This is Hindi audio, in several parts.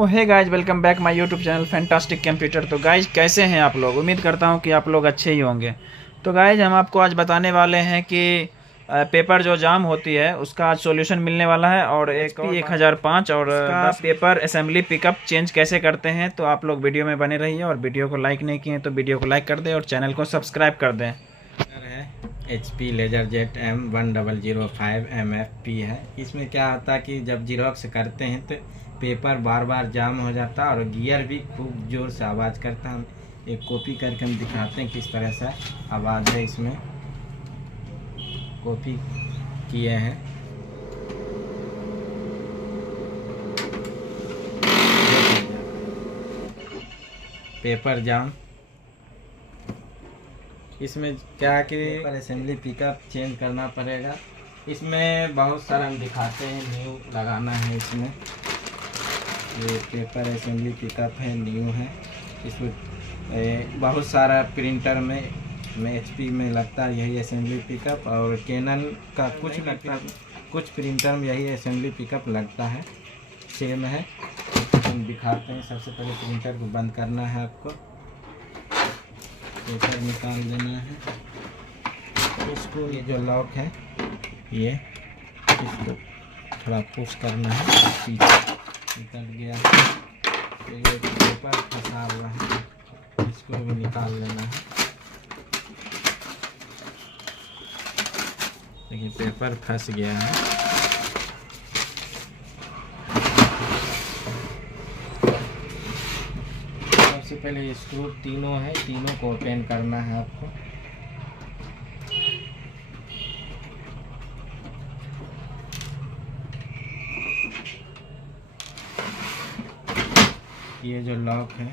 तो hey guys, welcome back my YouTube channel fantastic computer. तो गाइज, कैसे हैं आप लोग? उम्मीद करता हूं कि आप लोग अच्छे ही होंगे। तो गाइज, हम आपको आज बताने वाले हैं कि पेपर जो जाम होती है उसका आज सॉल्यूशन मिलने वाला है, और एक 1005 और उसका पेपर असेंबली पिकअप चेंज कैसे करते हैं। तो आप लोग वीडियो में बने रहिए, और वीडियो को लाइक नहीं किए तो वीडियो को लाइक कर दें और चैनल को सब्सक्राइब कर दें। है HP लेजरजेट M1005 MFP है। इसमें क्या होता है कि जब जीरोक्स करते हैं तो पेपर बार बार जाम हो जाता है और गियर भी खूब ज़ोर से आवाज़ करता है। हम एक कॉपी करके हम दिखाते हैं किस तरह से आवाज़ है। इसमें कॉपी किए हैं। पेपर जाम। इसमें क्या है कि पेपर असेंबली पिकअप चेंज करना पड़ेगा। इसमें बहुत सारा हम दिखाते हैं। न्यू लगाना है इसमें। ये पेपर असेंबली पिकअप है, न्यू है। इसमें बहुत सारा प्रिंटर में HP में लगता है यही असेंबली पिकअप, और कैनन का कुछ लगता है, कुछ प्रिंटर में यही असेंबली पिकअप लगता है, सेम है। हम दिखाते हैं। सबसे पहले प्रिंटर को बंद करना है आपको, पेपर निकाल देना है। इसको ये जो लॉक है ये इसको थोड़ा पुश करना है, पीछे निकल गया है। तो ये पेपर फंसा हुआ है, इसको भी निकाल लेना है। देखिए पेपर फंस गया है। सबसे पहले ये स्क्रू तीनों है, तीनों को ओपन करना है आपको। ये जो लॉक है,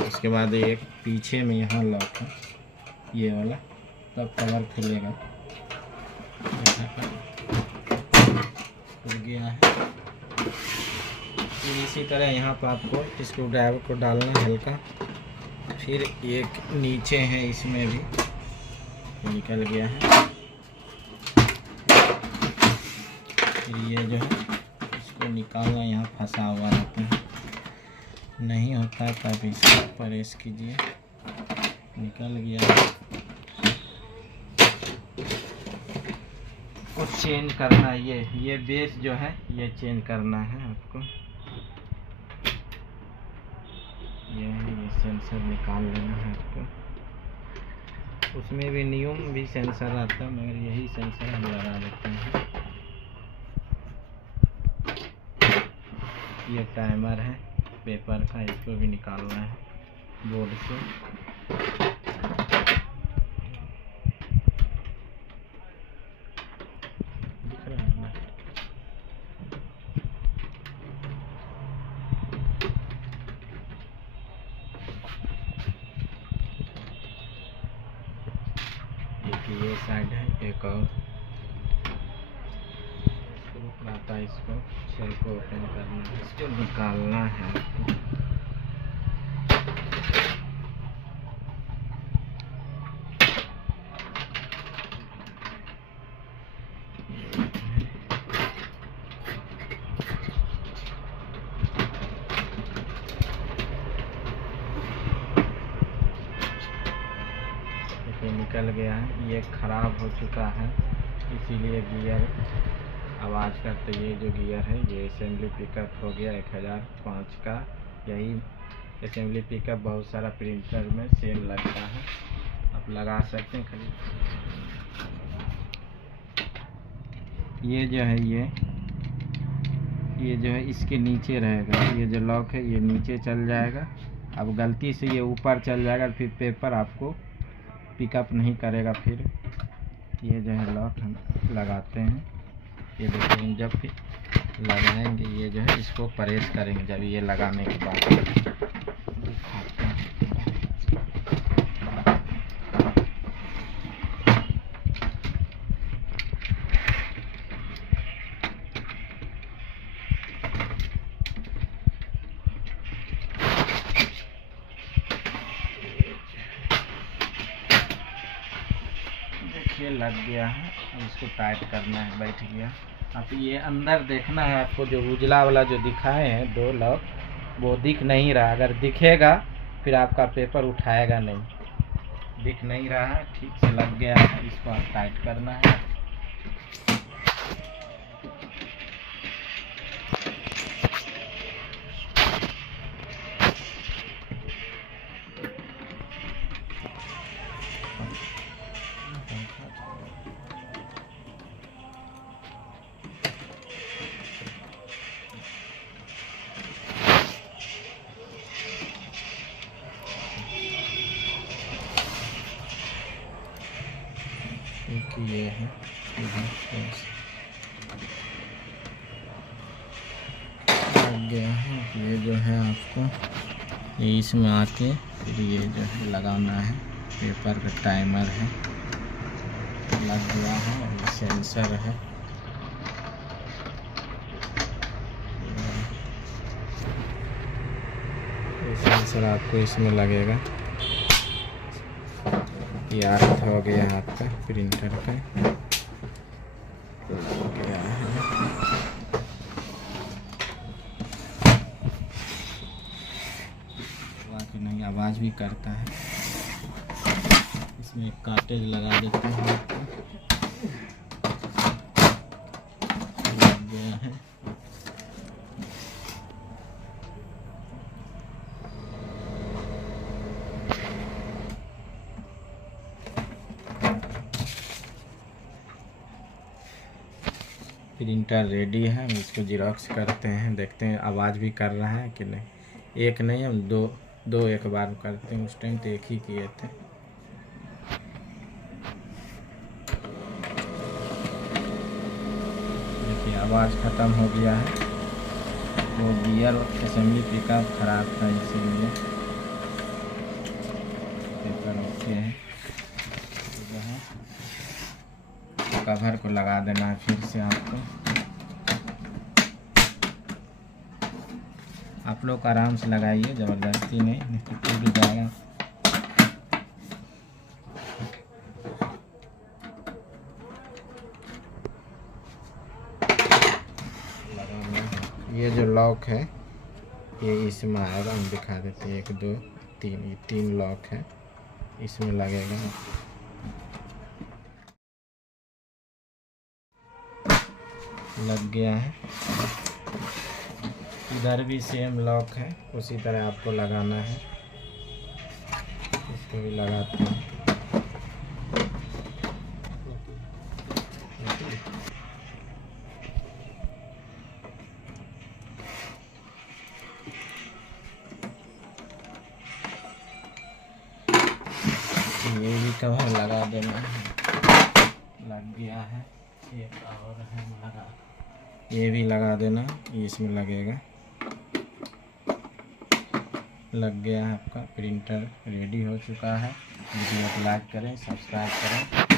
उसके बाद एक पीछे में यहाँ लॉक है, ये वाला, तब कवर खुलेगा। खुल गया है। फिर इसी तरह यहाँ पर आपको स्क्रू ड्राइवर को डालना है हल्का। फिर एक नीचे है, इसमें भी निकल गया है। फिर ये जो है इसको निकालना, यहाँ फंसा हुआ रहता है, नहीं होता है तब इसको प्रेस कीजिए, निकल गया है। कुछ चेंज करना है। ये बेस जो है ये चेंज करना है आपको। ये सेंसर निकाल लेना है आपको। उसमें भी न्यू भी सेंसर आता है, मगर यही सेंसर हम लगा देते हैं। ये टाइमर है पेपर का, इसको भी निकालना है बोर्ड से। दिख रहा है ना? ये साइड है, एक और आता है। इसको शेल को ओपन करना है, इसको निकालना है। देखिए निकल गया है। ये खराब हो चुका है, इसीलिए गियर आवाज़ करते। ये जो गियर है ये असेंबली पिकअप हो गया 1005 का। यही असेंबली पिकअप बहुत सारा प्रिंटर में सेम लगता है, आप लगा सकते हैं। खाली ये जो है ये जो है इसके नीचे रहेगा। ये जो लॉक है ये नीचे चल जाएगा। अब गलती से ये ऊपर चल जाएगा, फिर पेपर आपको पिकअप नहीं करेगा। फिर ये जो है लॉक हम लगाते हैं। ये देखिए जब लगाएंगे, ये जो है इसको प्रेस करेंगे। जब ये लगाने के बाद दिखाते हैं। देखिए लग गया है। अब इसको टाइट करना है, बैठ गया। अब ये अंदर देखना है आपको, जो उजला वाला जो दिखाए हैं 2 लॉक वो दिख नहीं रहा। अगर दिखेगा फिर आपका पेपर उठाएगा नहीं। दिख नहीं रहा है, ठीक से लग गया है, इसको आप टाइट करना है। ये है लग गया है। ये जो है आपको ये इसमें आके फिर ये जो है लगाना है। पेपर का टाइमर है, लग गया है। ये सेंसर है, ये सेंसर आपको इसमें लगेगा। ये अर्थ हो गया आपका प्रिंटर पे, लग गया है। नहीं आवाज़ भी करता है। इसमें एक कार्टेज लगा देते हैं आपको। लग गया है। प्रिंटर रेडी है। हम इसको जिरॉक्स करते हैं, देखते हैं आवाज़ भी कर रहा है कि नहीं। एक नहीं, हम दो एक बार करते हैं। उस टाइम तो एक ही किए थे। देखिए आवाज़ ख़त्म हो गया है। वो गियर असेंबली पिकअप ख़राब था, इसीलिए पेपर ओके है। जो है कवर को लगा देना है फिर से आपको। आप लोग आराम से लगाइए, ज़बरदस्ती नहीं तो टूट जाएगा। ये जो लॉक है ये इसमें आएगा, हम दिखा देते हैं। 1 2 3, ये 3 लॉक है, इसमें लगेगा। लग गया है। इधर भी सेम लॉक है, उसी तरह आपको लगाना है। इसको भी लगाते हैं। ये भी कवर लगा देना है। लग गया है। एक और है लगा, ये भी लगा देना, ये इसमें लगेगा। लग गया है। आपका प्रिंटर रेडी हो चुका है। वीडियो को लाइक करें, सब्सक्राइब करें।